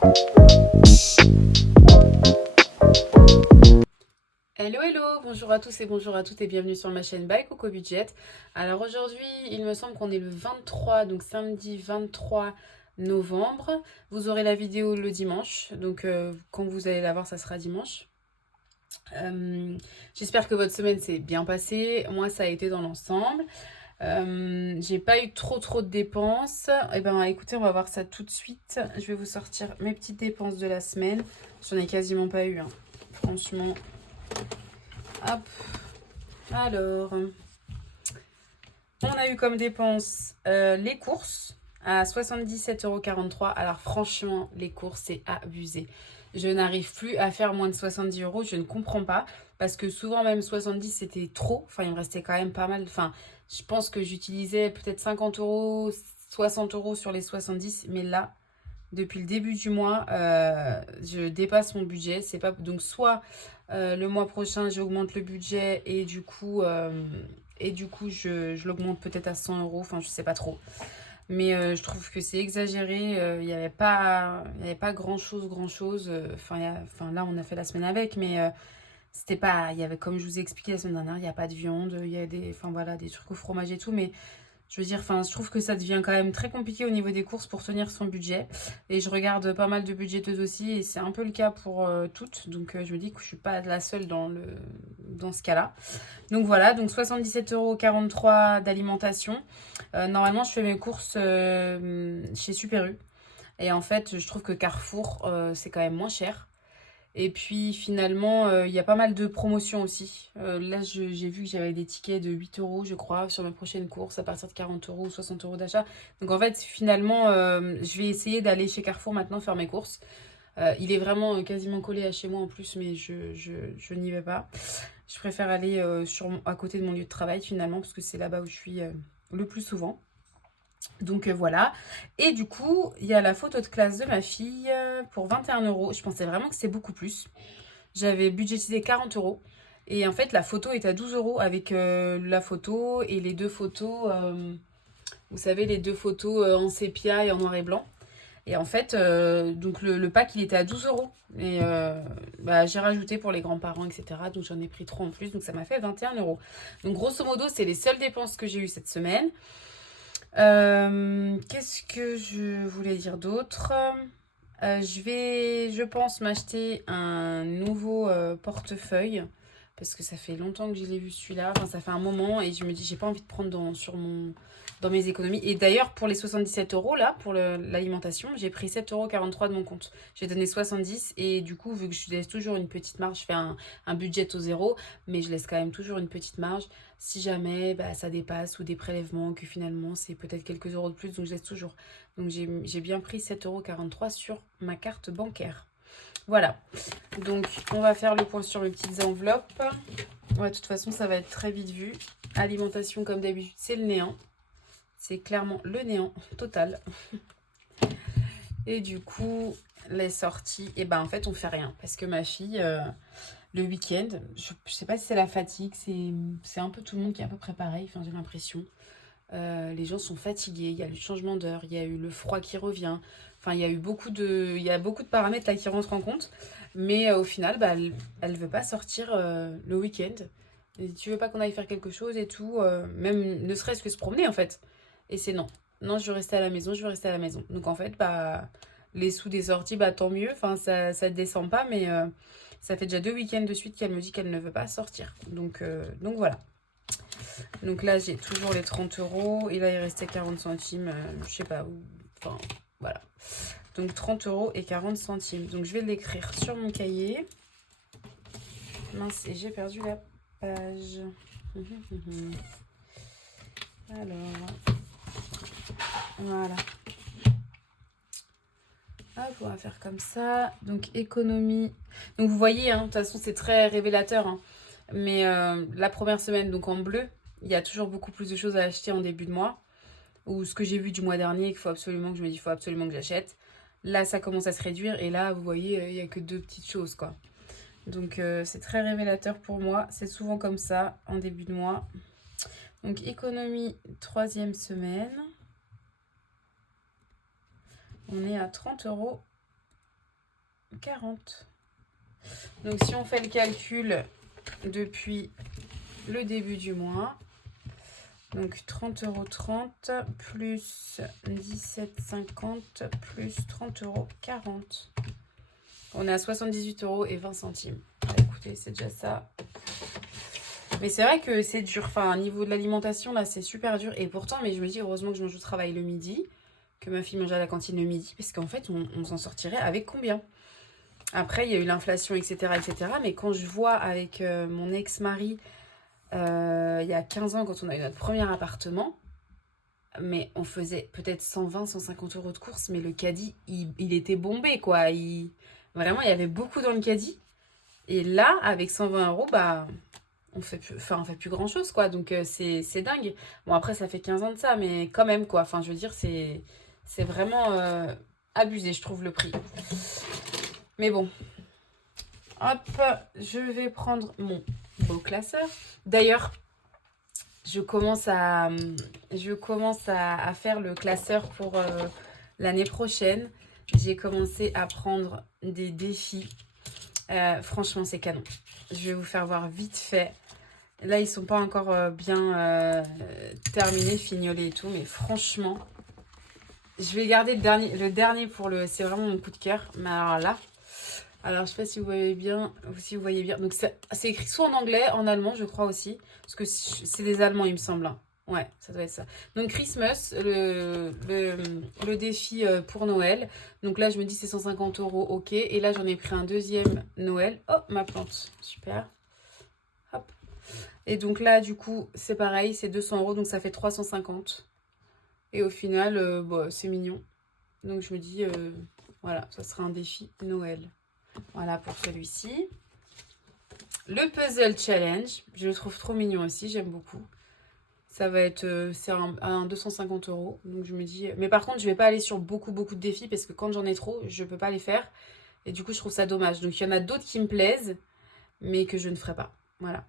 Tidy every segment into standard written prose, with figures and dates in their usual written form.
Hello hello, bonjour à tous et bonjour à toutes et bienvenue sur ma chaîne By Coco Budget. Alors aujourd'hui, il me semble qu'on est le 23, donc samedi 23 novembre. Vous aurez la vidéo le dimanche, donc quand vous allez la voir, ça sera dimanche. J'espère que votre semaine s'est bien passée. Moi, ça a été dans l'ensemble. J'ai pas eu trop de dépenses. Et ben écoutez, on va voir ça tout de suite. Je vais vous sortir mes petites dépenses de la semaine. J'en ai quasiment pas eu, hein. Franchement. Hop. Alors, on a eu comme dépense les courses à 77,43 €. Alors franchement, les courses, c'est abusé. Je n'arrive plus à faire moins de 70 euros. Je ne comprends pas. Parce que souvent, même 70, c'était trop. Enfin, il me restait quand même pas mal. Enfin, je pense que j'utilisais peut-être 50 euros, 60 euros sur les 70. Mais là, depuis le début du mois, je dépasse mon budget. C'est pas donc soit le mois prochain j'augmente le budget et du coup je l'augmente peut-être à 100 euros. Enfin, je sais pas trop. Mais je trouve que c'est exagéré. Il y avait pas grand chose. Enfin là on a fait la semaine avec, mais c'était pas. Il y avait, comme je vous ai expliqué la semaine dernière, il y a pas de viande. Il y a des, enfin voilà, des trucs au fromage et tout, mais je veux dire, enfin, je trouve que ça devient quand même très compliqué au niveau des courses pour tenir son budget. Et je regarde pas mal de budgéteuses aussi, et c'est un peu le cas pour toutes. Donc je me dis que je suis pas la seule dans ce cas-là. Donc voilà, donc 77,43 € d'alimentation. Normalement, je fais mes courses chez Super U. Et en fait, je trouve que Carrefour, c'est quand même moins cher. Et puis finalement, il y a pas mal de promotions aussi. Là, j'ai vu que j'avais des tickets de 8 euros, je crois, sur mes prochaines courses à partir de 40 euros ou 60 euros d'achat. Donc en fait, finalement, je vais essayer d'aller chez Carrefour maintenant faire mes courses. Il est vraiment quasiment collé à chez moi en plus, mais je n'y vais pas. Je préfère aller à côté de mon lieu de travail finalement, parce que c'est là-bas où je suis le plus souvent. Donc voilà. Et du coup, il y a la photo de classe de ma fille pour 21 euros. Je pensais vraiment que c'était beaucoup plus. J'avais budgétisé 40 euros. Et en fait, la photo est à 12 euros avec la photo et les deux photos, vous savez, les deux photos en sépia et en noir et blanc. Et en fait, donc le pack, il était à 12 euros. Et bah, j'ai rajouté pour les grands-parents, etc. Donc j'en ai pris 3 en plus. Donc ça m'a fait 21 euros. Donc grosso modo, c'est les seules dépenses que j'ai eues cette semaine. Qu'est-ce que je voulais dire d'autre? Je pense, m'acheter un nouveau portefeuille parce que ça fait longtemps que je l'ai vu celui-là. Enfin, ça fait un moment et je me dis, j'ai pas envie de prendre dans mes économies. Et d'ailleurs, pour les 77 euros là, pour l'alimentation, j'ai pris 7,43 € de mon compte. J'ai donné 70 et du coup, vu que je laisse toujours une petite marge, je fais un budget au zéro, mais je laisse quand même toujours une petite marge si jamais bah, ça dépasse ou des prélèvements, que finalement c'est peut-être quelques euros de plus, donc je laisse toujours. Donc j'ai bien pris 7,43 € sur ma carte bancaire. Voilà, donc on va faire le point sur mes petites enveloppes. Ouais, de toute façon, ça va être très vite vu. Alimentation, comme d'habitude, c'est le néant. C'est clairement le néant total. Et du coup, les sorties, et ben en fait, on fait rien. Parce que ma fille, le week-end, je sais pas si c'est la fatigue, c'est un peu tout le monde qui est à peu près pareil, enfin, j'ai l'impression. Les gens sont fatigués, il y a le changement d'heure, il y a eu le froid qui revient. Enfin, il y a beaucoup de paramètres là qui rentrent en compte. Mais au final, bah, elle veut pas sortir le week-end. Elle dit, tu veux pas qu'on aille faire quelque chose et tout, même ne serait-ce que se promener en fait. Et c'est non. Non, je veux rester à la maison, je veux rester à la maison. Donc en fait, bah, les sous des sorties, bah tant mieux. Enfin, ça descend pas, mais ça fait déjà 2 week-ends de suite qu'elle me dit qu'elle ne veut pas sortir. Donc voilà. Donc là, j'ai toujours les 30 euros. Et là, il restait 40 centimes. Je sais pas où. Enfin, voilà. Donc 30 euros et 40 centimes. Donc je vais l'écrire sur mon cahier. Mince, et j'ai perdu la page. Alors, voilà. Hop, on va faire comme ça. Donc économie. Donc vous voyez, hein, de toute façon, c'est très révélateur, hein. Mais la première semaine, donc en bleu, il y a toujours beaucoup plus de choses à acheter en début de mois. Ou ce que j'ai vu du mois dernier, qu'il faut absolument que je me dis, il faut absolument que j'achète. Là, ça commence à se réduire. Et là, vous voyez, il n'y a que deux petites choses, quoi. Donc, c'est très révélateur pour moi. C'est souvent comme ça, en début de mois. Donc, économie, troisième semaine. On est à 30 euros 40. Donc si on fait le calcul depuis le début du mois, donc 30,30 € plus 17,50 plus 30,40 €. On est à 78,20 €. Écoutez, c'est déjà ça. Mais c'est vrai que c'est dur. Enfin, au niveau de l'alimentation, là, c'est super dur. Et pourtant, mais je me dis, heureusement que je mange au travail le midi, que ma fille mange à la cantine le midi, parce qu'en fait, on s'en sortirait avec combien? Après, il y a eu l'inflation, etc., etc. Mais quand je vois avec mon ex-mari, il y a 15 ans, quand on a eu notre premier appartement, mais on faisait peut-être 120, 150 € de courses, mais le caddie, il était bombé, quoi. Vraiment, il y avait beaucoup dans le caddie. Et là, avec 120 €, bah, on fait plus grand-chose, quoi. Donc, c'est dingue. Bon, après, ça fait 15 ans de ça, mais quand même, quoi. Enfin, je veux dire, c'est vraiment abusé, je trouve, le prix. Mais bon. Hop, je vais prendre mon beau classeur. D'ailleurs, je commence à faire le classeur pour l'année prochaine. J'ai commencé à prendre des défis. Franchement, c'est canon. Je vais vous faire voir vite fait. Là, ils sont pas encore bien terminés, fignolés et tout. Mais franchement, je vais garder le dernier pour le... C'est vraiment mon coup de cœur. Mais alors là... Alors, je sais pas si vous voyez bien. Donc, c'est écrit soit en anglais, en allemand, je crois aussi. Parce que c'est des Allemands, il me semble. Hein. Ouais, ça doit être ça. Donc, Christmas, le défi pour Noël. Donc là, je me dis c'est 150 €, ok. Et là, j'en ai pris un deuxième Noël. Oh, ma plante. Super. Hop. Et donc là, du coup, c'est pareil, c'est 200 €. Donc, ça fait 350. Et au final, bah, c'est mignon. Donc, je me dis, voilà, ça sera un défi Noël. Voilà pour celui-ci. Le Puzzle Challenge, je le trouve trop mignon aussi, j'aime beaucoup. Ça va être, c'est un 250 €. Donc je me dis, mais par contre, je vais pas aller sur beaucoup de défis parce que quand j'en ai trop, je peux pas les faire. Et du coup, je trouve ça dommage. Donc il y en a d'autres qui me plaisent, mais que je ne ferai pas. Voilà.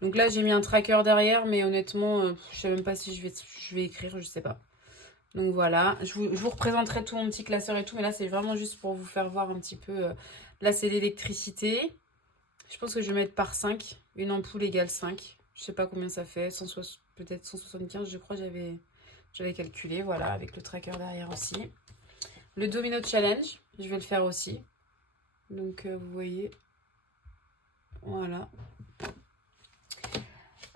Donc là, j'ai mis un tracker derrière, mais honnêtement, je sais même pas si je vais écrire, je sais pas. Donc voilà, je vous représenterai tout mon petit classeur et tout, mais là, c'est vraiment juste pour vous faire voir un petit peu... Là, c'est l'électricité. Je pense que je vais mettre par 5. Une ampoule égale 5. Je sais pas combien ça fait. Peut-être 175, je crois, j'avais calculé. Voilà, avec le tracker derrière aussi. Le Domino Challenge, je vais le faire aussi. Donc, vous voyez. Voilà.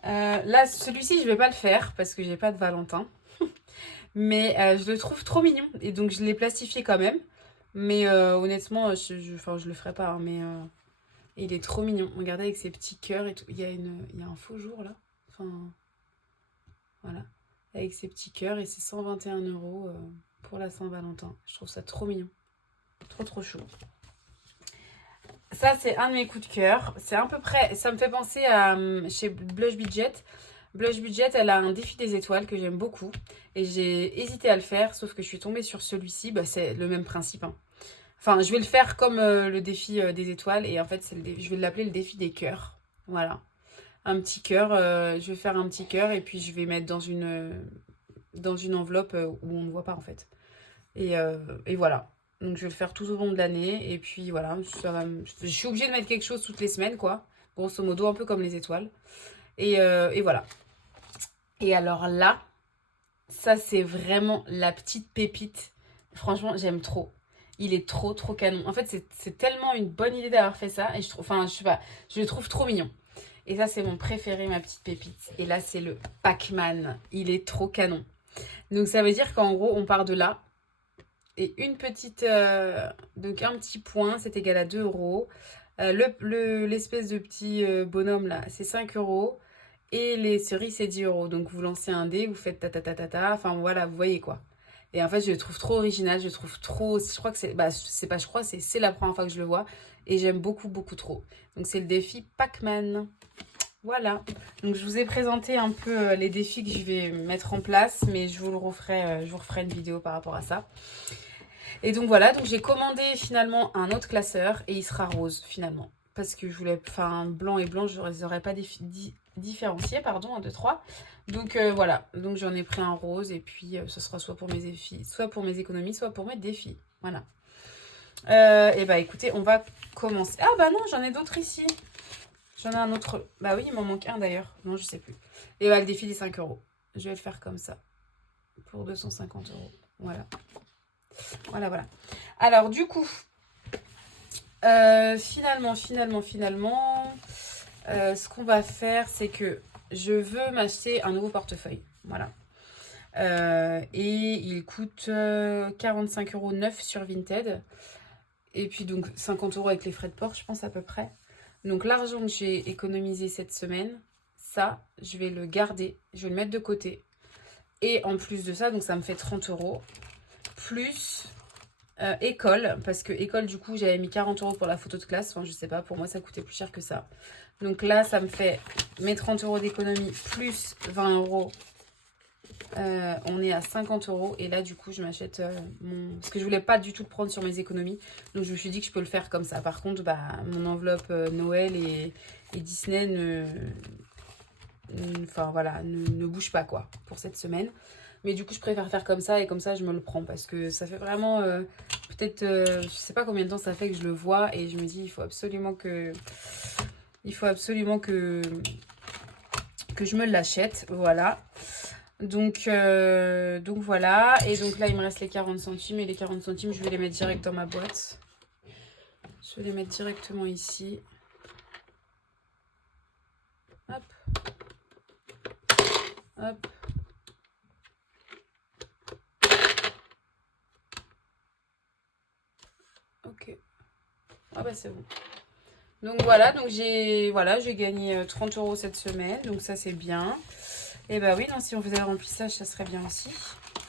Là, celui-ci, je vais pas le faire parce que j'ai pas de Valentin. Mais je le trouve trop mignon. Et donc, je l'ai plastifié quand même. Mais honnêtement, je le ferai pas. Hein, mais il est trop mignon. Regardez avec ses petits cœurs et tout. Il y a un faux jour là. Enfin, voilà. Avec ses petits cœurs et c'est 121 € pour la Saint-Valentin. Je trouve ça trop mignon. Trop chou. Ça, c'est un de mes coups de cœur. C'est à peu près... Ça me fait penser à chez Blush Budget. Blush Budget, elle a un défi des étoiles que j'aime beaucoup. Et j'ai hésité à le faire, sauf que je suis tombée sur celui-ci. Bah, c'est le même principe. Hein. Enfin, je vais le faire comme le défi des étoiles. Et en fait, je vais l'appeler le défi des cœurs. Voilà. Un petit cœur. Je vais faire un petit cœur et puis je vais mettre dans une enveloppe où on ne voit pas en fait. Et voilà. Donc, je vais le faire tout au long de l'année. Et puis, voilà. Je suis obligée de mettre quelque chose toutes les semaines, quoi. Grosso modo, un peu comme les étoiles. Et voilà. Et alors là, ça, c'est vraiment la petite pépite. Franchement, j'aime trop. Il est trop canon. En fait, c'est tellement une bonne idée d'avoir fait ça. Et je sais pas, je le trouve trop mignon. Et ça, c'est mon préféré, ma petite pépite. Et là, c'est le Pac-Man. Il est trop canon. Donc, ça veut dire qu'en gros, on part de là. Et une petite... donc, un petit point, c'est égal à 2 €. L'espèce de petit bonhomme, là, c'est 5 €. Et les cerises, c'est 10 €. Donc, vous lancez un dé, vous faites ta. Enfin, voilà, vous voyez quoi. Et en fait, je le trouve trop original. Je trouve trop... Je crois que c'est... Bah, c'est pas je crois, c'est la première fois que je le vois. Et j'aime beaucoup trop. Donc, c'est le défi Pac-Man. Voilà. Donc, je vous ai présenté un peu les défis que je vais mettre en place. Mais je vous referai une vidéo par rapport à ça. Et donc, voilà. Donc, j'ai commandé finalement un autre classeur. Et il sera rose, finalement. Parce que je voulais... Enfin, blanc et blanc, je les aurais pas différenciés, pardon, 1, 2, 3. Donc, voilà. Donc, j'en ai pris un rose. Et puis, ce sera soit pour mes défis, soit pour mes économies, soit pour mes défis. Voilà. Et bah écoutez, on va commencer. Ah bah non, j'en ai d'autres ici. J'en ai un autre. Bah oui, il m'en manque un d'ailleurs. Non, je sais plus. Et bah le défi des 5 euros. Je vais le faire comme ça. Pour 250 euros. Voilà. Voilà. Alors du coup, finalement, ce qu'on va faire, c'est que je veux m'acheter un nouveau portefeuille. Voilà. Et il coûte 45 euros neuf sur Vinted. Et puis donc 50 euros avec les frais de port, je pense à peu près. Donc l'argent que j'ai économisé cette semaine, ça, je vais le garder. Je vais le mettre de côté. Et en plus de ça, donc ça me fait 30 euros. Plus école, parce que école, du coup, j'avais mis 40 euros pour la photo de classe. Enfin, je sais pas, pour moi, ça coûtait plus cher que ça. Donc là, ça me fait mes 30 euros d'économie plus 20 euros. On est à 50 euros. Et là, du coup, je m'achète mon... Parce que je voulais pas du tout le prendre sur mes économies. Donc, je me suis dit que je peux le faire comme ça. Par contre, bah, mon enveloppe Noël et Disney enfin, voilà, ne bouge pas, quoi, pour cette semaine. Mais du coup, je préfère faire comme ça et comme ça, je me le prends parce que ça fait vraiment peut-être, je sais pas combien de temps ça fait que je le vois et je me dis, il faut absolument que je me l'achète, voilà. Donc voilà, et donc là, il me reste les 40 centimes et les 40 centimes, je vais les mettre direct dans ma boîte. Je vais les mettre directement ici. Hop. Hop. Ok. Ah bah c'est bon. Donc voilà, donc j'ai gagné 30 euros cette semaine, donc ça c'est bien. Et bah oui, non, si on faisait le remplissage, ça serait bien aussi.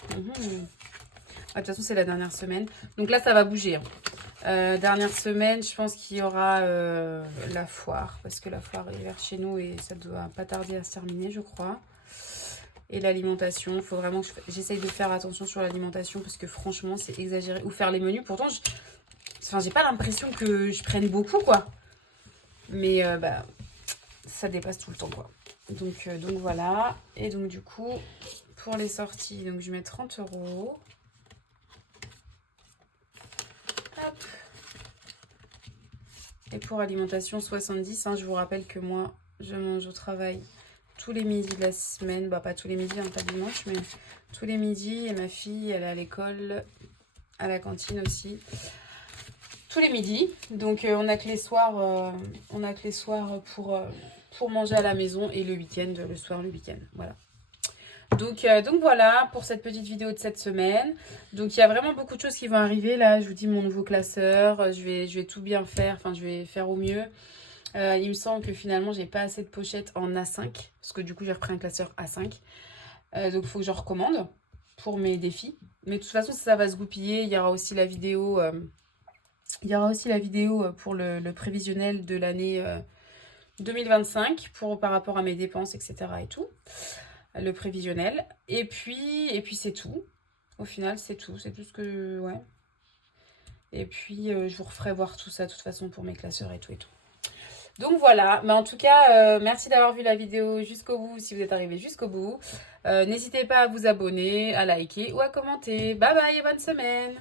Ah, de toute façon, c'est la dernière semaine. Donc là, ça va bouger. Dernière semaine, je pense qu'il y aura la foire, parce que la foire est vers chez nous et ça doit pas tarder à se terminer, je crois. Et l'alimentation, il faut vraiment que j'essaye de faire attention sur l'alimentation, parce que franchement, c'est exagéré. Ou faire les menus, pourtant, j'ai pas l'impression que je prenne beaucoup, quoi. Mais bah, ça dépasse tout le temps, quoi. Donc voilà. Et donc du coup, pour les sorties, donc je mets 30 euros. Hop. Et pour alimentation, 70. Hein, je vous rappelle que moi, je mange au travail tous les midis de la semaine. Bah, pas tous les midis, hein, pas dimanche, mais tous les midis. Et ma fille, elle est à l'école, à la cantine aussi. Tous les midis. Donc, on a que les soirs, pour manger à la maison. Et le week-end, le soir, le week-end. Voilà. Donc voilà pour cette petite vidéo de cette semaine. Donc il y a vraiment beaucoup de choses qui vont arriver. Là, je vous dis mon nouveau classeur. Je vais tout bien faire. Enfin, je vais faire au mieux. Il me semble que finalement, j'ai pas assez de pochettes en A5. Parce que du coup, j'ai repris un classeur A5. Donc il faut que je recommande pour mes défis. Mais de toute façon, ça va se goupiller. Il y aura aussi la vidéo, pour le prévisionnel de l'année 2025 par rapport à mes dépenses, etc. et tout. Le prévisionnel. Et puis c'est tout. Au final, c'est tout. C'est tout ce que... Ouais. Et puis, je vous referai voir tout ça, de toute façon, pour mes classeurs et tout. Donc voilà. Mais en tout cas, merci d'avoir vu la vidéo jusqu'au bout, si vous êtes arrivé jusqu'au bout. N'hésitez pas à vous abonner, à liker ou à commenter. Bye bye et bonne semaine.